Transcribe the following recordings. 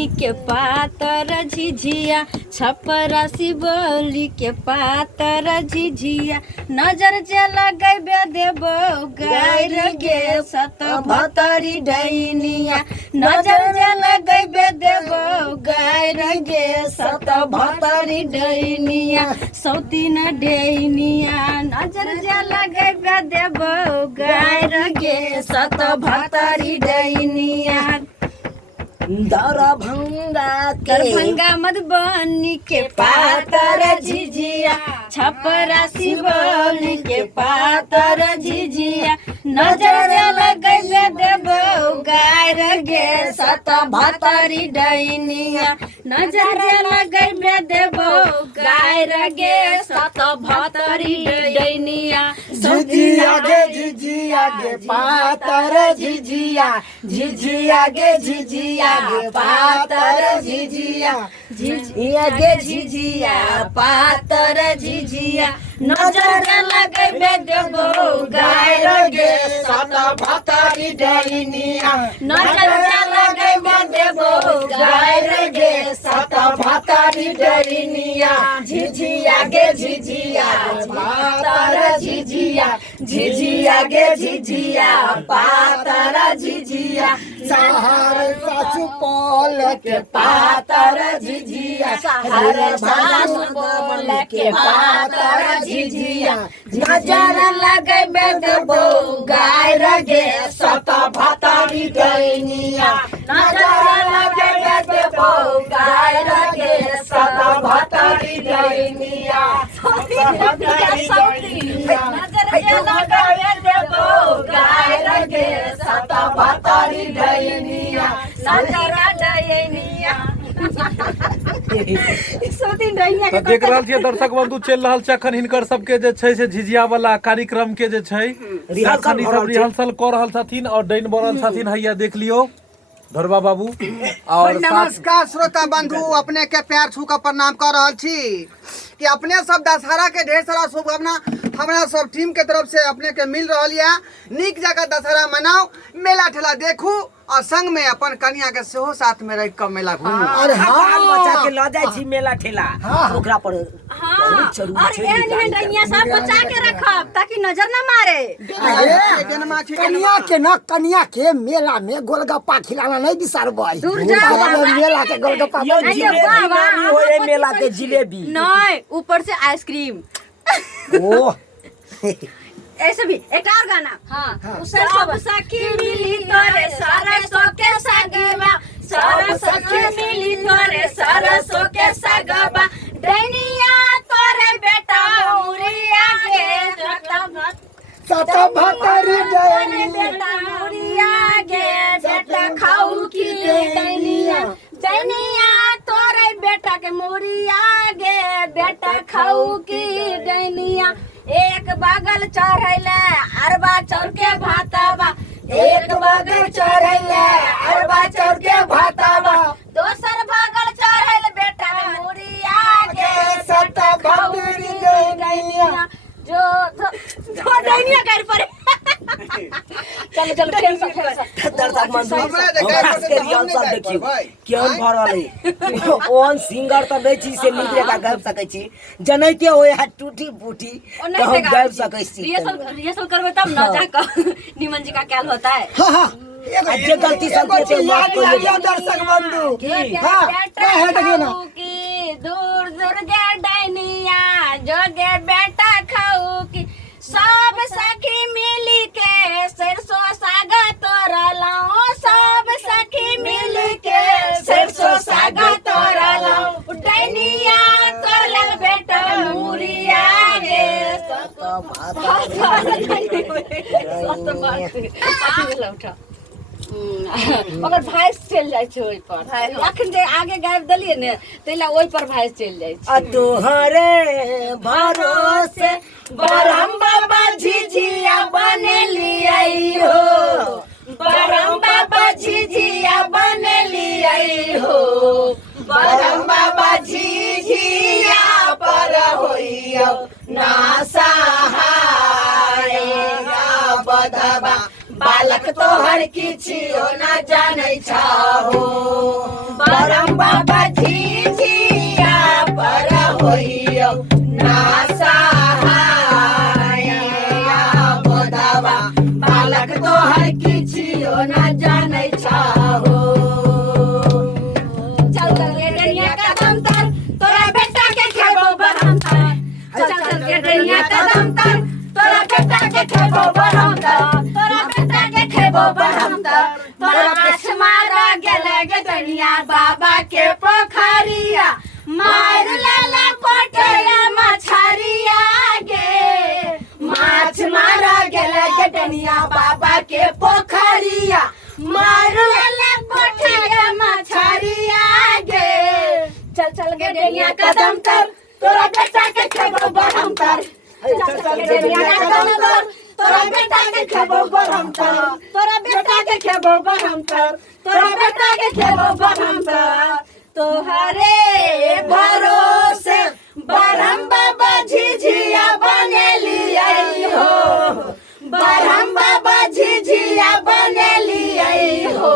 बनी के पातर झिझिया छपरा शिवली के पातर झिझिया नजर जे लगैबे देबो गायर गे सत भतरी डैनिया नजर जे लगैबे देबो गायर गे सत भतरी डैनिया सौतीन डैनिया नजर जे लगैबे देबो गायर गे सत भतरी डैनिया दरभंगा मधुबनी के पातर झिझिया छपरा शिवली के पातर झिझिया नजर लगैबे देबो गायर गे सत भतरी डैनिया नजर लगैबे देबो गायर गे सत भतरी डैनिया झिझिया गे पातर झिझिया झिझिया गे पातर झिझिया झिझिया गे झिझिया पातर झिझिया नजर लगैबे देबो गायर गे सत भतरी डैनिया नजर लगैबे देबो गायर गे सत भतरी डैनिया झिझिया गे झिझिया पातर झिझिया झिझिया गे झिझिया पातर झिझिया सहरसा सुपौल के पातर झिझिया सहरसा सुपौल के पातर झिझिया नजर लगैबे देबो गायर गे सत भतरी डैनिया नजर लगैबे देबो गायर गे सत भतरी डैनिया नजर लगैबे देबो गायर गे सत भतरी डैनिया नजर डैनिया तो देख रहल छियै दर्शक बंधु चल रहल छै अखन हिनकर सबके जे छै से झिझिया वाला कार्यक्रम के जे छै अखन ई सब रिहर्सल कर रहल छथिन और डैन बनल छथिन हैया देख लियो धरवा बाबू और नमस्कार श्रोता बंधु अपने के पैर छू के प्रणाम कर रहल छी कि अपने सब दशहरा के ढेर सारा शुभकामना हमरा सब टीम के तरफ से अपने के मिल रही है। निक जगह दशहरा मनाओ मेला ठेला देखू और संग में अपन कन्या के सेहो साथ में रह के मेला घूमू और बाल बच्चा के ल जाय छी मेला ठेला ओकरा पर और एहन रैया सब बचा के रखब ताकि नजर ना मारे कन्या के मेला में गोलगप्पा खिलाना नहीं बिसारबै मेला के गोलगप्पा होए मेला के जिलेबी नहीं ऊपर से आइसक्रीम ओ ऐसे भी एक और गाना हाँ सब सखी मिली तोरे सरसों के सगवा सब सखी मिली तोरे सरसों के सगवा डैनिया तोरे बेटा उरिया गे सत भतरी बेटा उरिया गे बेटा खाऊ की डैनिया डैनिया तोरे बेटा के मुरिया गे बेटा खाऊ की डैनिया एक बगल चढ़ैले अरबा चाउर के भाताबा एक बगल चढ़ैले अरबा चाउर के भाताबा दोसर बगल चढ़ैले बेटा के मुरिया गे सत भतरी डैनिया जो डैनिया कर पड़े चलो चलो खेल सब दर्शक बंधु खास के रिहर्सल देखियो केहन भरल है ओन सिंगर त बेची से मिले का गाबि सकै छी जनैते होय है टूटी फूटी तो हम गाबि सकै छी रिहर्सल करबे तब न जाकर निमन जी का क्या होता है जे गलती सब के माफ कर ले दर्शक बंधु की दूर दूर गे डैनिया जोगे बेटा खाऊ की सब सखी मिली के सरसों साग तोड़लाओ सब सखी मिली के सरसों साग तोड़लाओ डैनिया तोड़ल बेटा मुरिया गे अगर भाइस चल जाय छै ओइ पर अखन जे आगे गाबि देलिए ने तैला ओइ पर भाइस चल जाय छै तोहरे भरोसे बरम बाबा झिझिया बनेलियै हो बरम बाबा झिझिया बनेलियै हो बरम बाबा झिझिया पर होइयो ना सहाय बधबा बालक तोहर किछियो ना जानै छहो बरम बाबा झिझिया पर होइयो ना सहाय बोधवा बालक तोहर किछियो ना जानै छाहो चल चल के डनिया कदम तर तोरा बेटा के खेबो बरम तर चल चल के डनिया कदम तर तोरा बेटा के खेबो बरम तर तोरा बेटा के खेबो बरम तर तोरा माछ मारा गेले गे डनिया बाबा के पोखरिया मार लेला कोठया मछरिया गे माछ मारा गेले गे डनिया बाबा के पोखरिया मार लेला कोठया मछरिया गे चल चल गे डनिया कदम तर तोरा बेटा के खेबो बरम तर चल चल गे डनिया कदम तर तोरा बेटा के खेबो बरम तर तोरा बेटा के खेबो बरम तर तोरा बेटा के खेबो बरम तर तोहरे भरोसे बरम बाबा झिझिया बनेली आई हो बरम बाबा झिझिया बनेली आई हो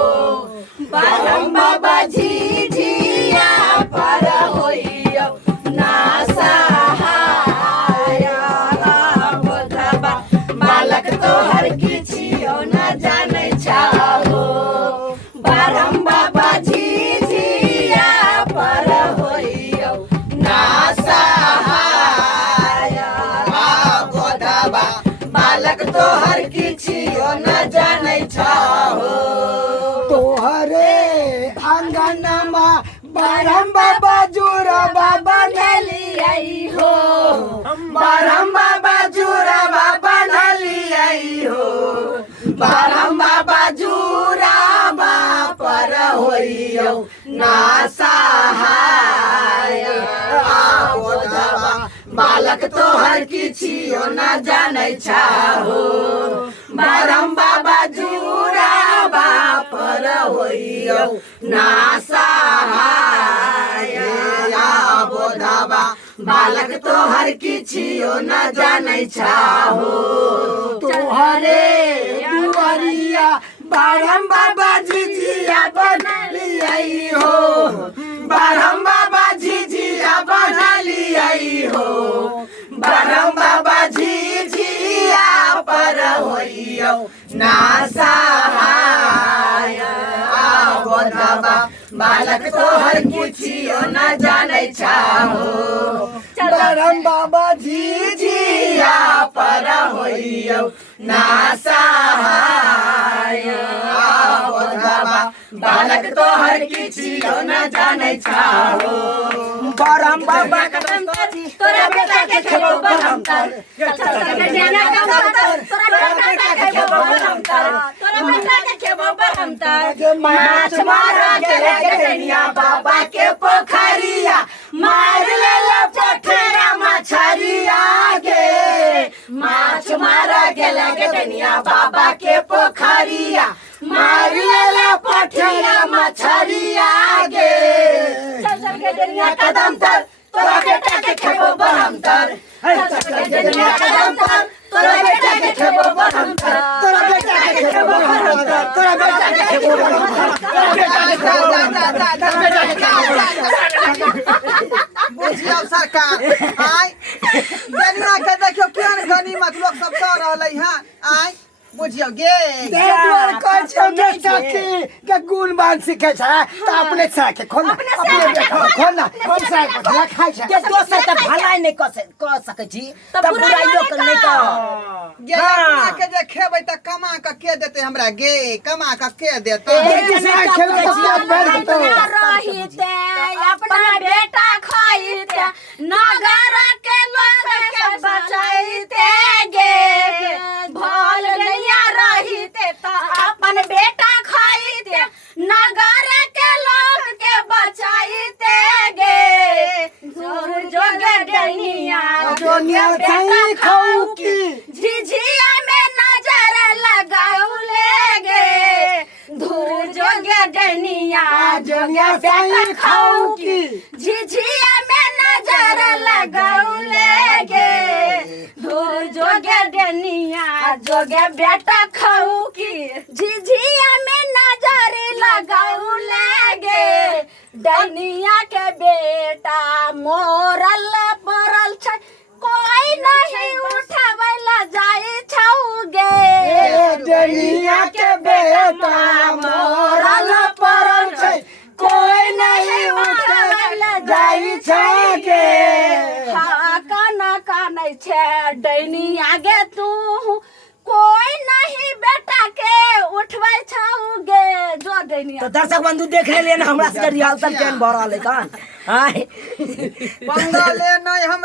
बरम बाबा झिझिया पर होइयो ना सहाय बोधवा बालक तोहर किछियो ना जानै छाहो बरम बाबा झिझिया पर होइयो ना सहाय बोधवा बालक तोहर किछियो ना जानै छाहो तोहरे आंगनमा बरम बाबा जुरा बाबा बनली आई हो बरम बाबा जुरा बाबा बनली आई हो बरम बाबा जुरा पर होइयो ना सहाय बोधवा बालक तोहर किछियो ना जानै छाहो बरम बाबा जुरा पर होइयो ना सहाय बोधवा बालक तोहर किछियो ना जानै छाहो तोहरे दुआरिया बरम बाबा झिझिया बनली आई हो बरम बाबा झिझिया बनली आई हो बरम बाबा झिझिया पर होइयो ना सहाय बोधवा बालक तोहर किछियो ना जानै छाहो बरम बाबा झिझिया पर होइयो ना सहाय बोधवा बालक तोहर किछियो ना जानै छाहो बरम बाबा तोरा बेटा के खेबो बरम तर तोरा बेटा के खेबो बरम तर तोरा बेटा के खेबो बरम तर माछ मारा गेले के डनिया बाबा के पोखरिया मार लेला पोठरा मछरिया गे माछ मारा गेले के डनिया बाबा के पोखरिया मार लेला पोठरा मछरिया गे चल चल के डनिया कदम तर तोरा बेटा के खेबो बरम तर चल चल के डनिया कदम तर तोरा बेटा के खेबो बरम तर तोरा बेटा के खेबो बरम तर तोरा बेटा के खेबो बरम तर तोरा बेटा के खेबो बुझियो सरकार आय गनिया के देखियो केहन गनीमत लोग सब कह रहलै हन आय बुझियो गे देवर कहै छै बेटा के गुणवान सिखै छै त अपने से के खोल अपने खोल ना हम से खाइ छै के दोसर त भलाई नहीं क सकै छी त बुराइयो क नहीं कर गे अपना के जे खेबै त कमा के देते हमरा गे कमा के देते रहिते अपना बेटा खाइते नगर के लोग के बचाइते गे भल नैया रहिते त अपन बेटा खाइते नगर के लोग के बचाइते गे जोर जोगे डनिया दुनिया सही खाऊ की झिझिया में नजर लगाउले गे धूर जोगे डनिया दुनिया सही खाऊ की झिझिया में नजर लगाउले गे धूर जोगे डनिया जोगे बेटा खाऊ की झिझिया में नजर लगाउले गे डैनिया के बेटा मोरल पड़ल छै कोई नहीं उठावैला जाई छौगे डैनिया के बेटा मोरल पड़ल छै कोई नहीं उठावैला जाई छौगे हाँ काना कानै छै डैनिया गे तू कोई नहीं बेटा के उठबै छौगे जो डैनिया तो दर्शक बंधु देख ले ना हमरा सबके रिहर्सल केहन भऽ रहल है कान आय पंगा ले नहीं हम